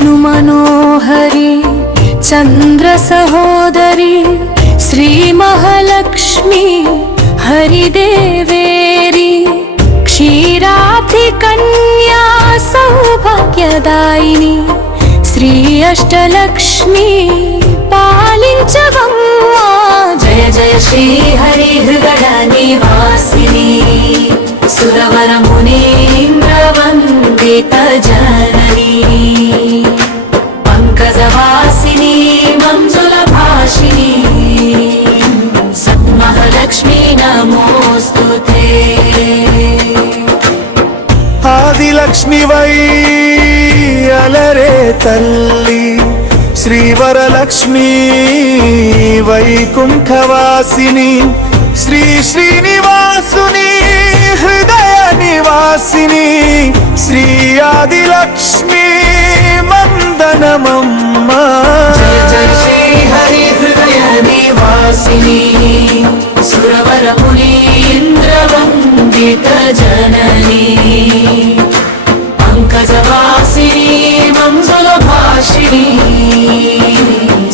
विष्णु मनोहरी चंद्र सहोदरी श्री महालक्ष्मी हरिदेवेरी क्षीराब्धि कन्या सौभाग्यदायिनी श्री अष्टलक्ष्मी पालिंचवम्मा जय जय श्री हरि हृदय निवासिनी सुरवर मुनीन्द्र वंदित जननी पंकजवासिनी मंजुलभाषिनी सन्महालक्ष्मी नमोस्तुते आदिलक्ष्मी वै अलरे तल्ली श्रीवरलक्ष्मी वैकुंठवासिनी श्री श्रीनिवासिनी हृदय निवासिनी श्री आदिलक्ष्मी वंदनमम्मा जय जय श्री हरि हृदय निवासिनी सुरवर मुनीन्द्र वंदित जननी पंकजवासिनी मंजुलभाषिनी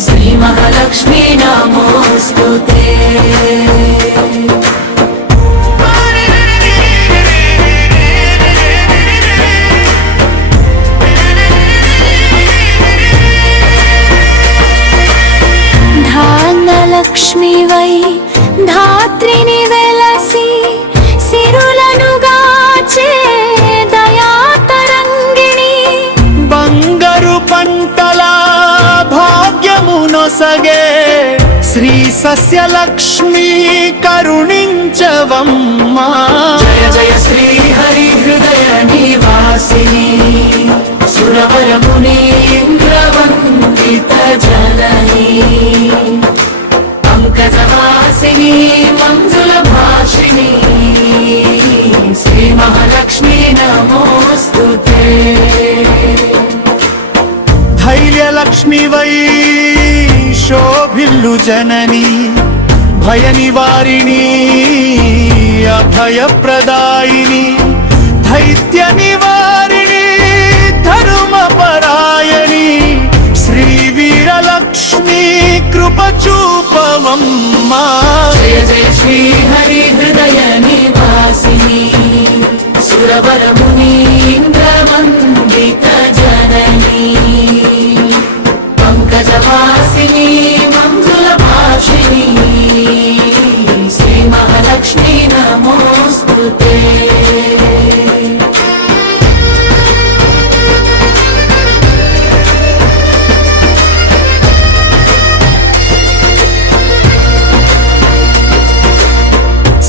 श्री महालक्ष्मी नमोस्तुते लक्ष्मी वै धात्रिनि वेलसी सिरुलनु गाचे दया तरंगिणी बंगरु पंटला भाग्यमुनोसगे श्री सस्यलक्ष्मी करुणिंचवम्मा जय जय श्री हरि हृदय निवासिनी सुरवर मुनीन्द्र वंदित जननी पंकजवासिनी मंजुलभाषिनी श्री महालक्ष्मी नमोस्तुते धैर्यलक्ष्मी वै शोभिल्लु जननी भयनिवारिणी अभयप्रदायिनी दैत्यनिवारिणी धर्मपरायणी श्रीवीरलक्ष्मी कृपचूपवम्मा जय जय श्री हरि हृदय निवासिनी सुरवर मुनीन्द्र वंदित जननी पंकजवासिनी मंजुलभाषिनी श्री महालक्ष्मी नमोस्तुते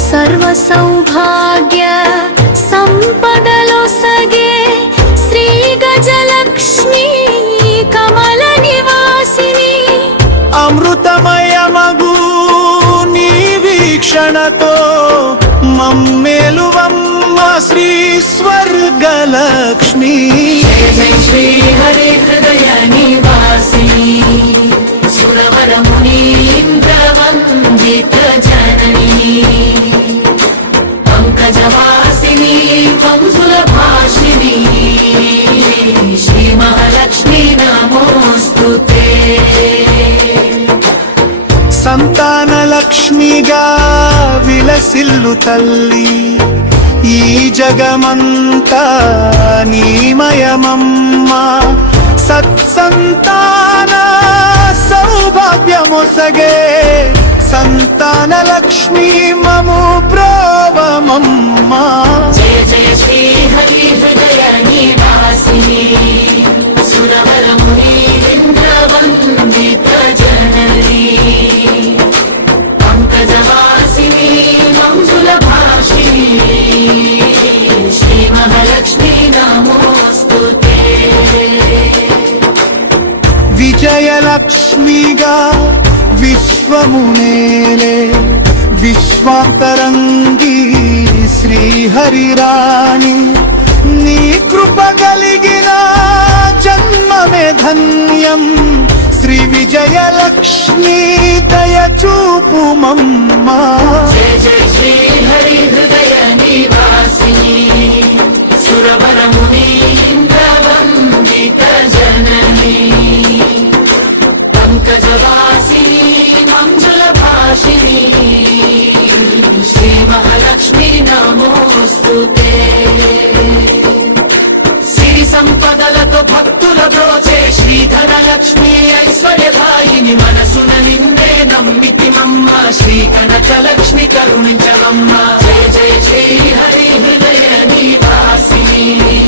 सर्व सौभाग्य संपदलो सगे श्री गजलक्ष्मी कमल निवासिनी अमृतमय मगु नी वीक्षणतो मम्मेलुवम्म श्री स्वर्गलक्ष्मी जय जय श्री हरि हृदय निवासिनी सुरवर मुनीन्द्र वंदित जननी पंकजवासिनी मंजुलभाषिनी श्री महालक्ष्मी नमोस्तुते సంతానలక్ష్మిగా విలసిల్లు తల్లి ఈ జగమంతా నీమయమమ్మ సత్సంతాన సౌభాగ్యమొసగే సంతానలక్ష్మి మము బ్రోవమమ్మ जय जय श्री हरि हृदय निवासिनी सुरवर मुनीन्द्र वंदित जननी पंकजवासिनी मंजुलभाषिनी श्री महालक्ष्मी नमोस्तुते విజయలక్ష్మిగా విశ్వమునేలే విశ్వాంతరంగి శ్రీహరిరాణి నీ కృప కలిగిన జన్మమే ధన్యం శ్రీ విజయలక్ష్మి దయ చూపుమమ్మా जय जय श्री हरि हृदय निवासिनी सुरवर मुनीन्द्र वंदित जननी श्री महालक्ष्मी नमोस्तुते సిరి సంపదలతో భక్తుల బ్రోచే శ్రీధర లక్ష్మి ఐశ్వర్యదాయిని మనసున నిన్నే నమ్మితిమమ్మ శ్రీ కనక లక్ష్మి కరుణించవమ్మ జయ జయ శ్రీ హరి హృదయ నివాసిని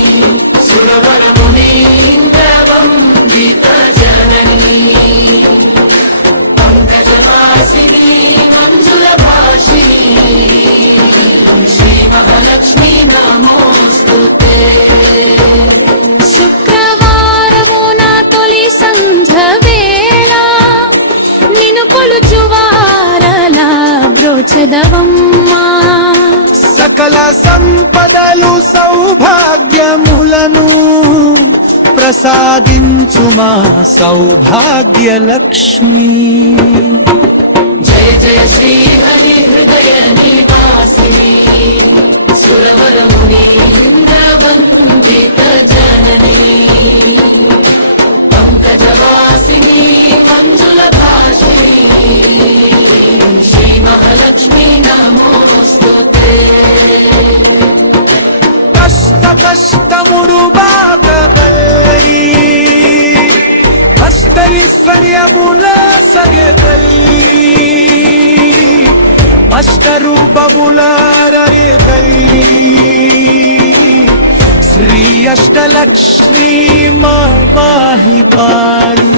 సురవరముని ఇంద్రవందిత జనని పంకజవాసిని మంజుల భాషిని శ్రీ మహాలక్ష్మి నమోస్తుతే శుక్రవారము నా తొలి సంధ్య వేళ నిన్ను కొలుచువారలా బ్రోచదవమ్మా సకల సంపదలు సౌభాగ్యములను ప్రసాదించుమా సౌభాగ్య లక్ష్మి జయ జయ శ్రీ హరి హృదయ నివాసిని సురవరముని ఇంద్రవందిత జనని పంకజవాసిని మంజుల భాషిని శ్రీ మహాలక్ష్మి నమోస్తుతే కష్టమురు బాగబల్లి కష్టైశ్వర్యముల సగదల్లి అష్టరూపములారయదల్లి శ్రీ అష్టలక్ష్మీ మావాహి పాలి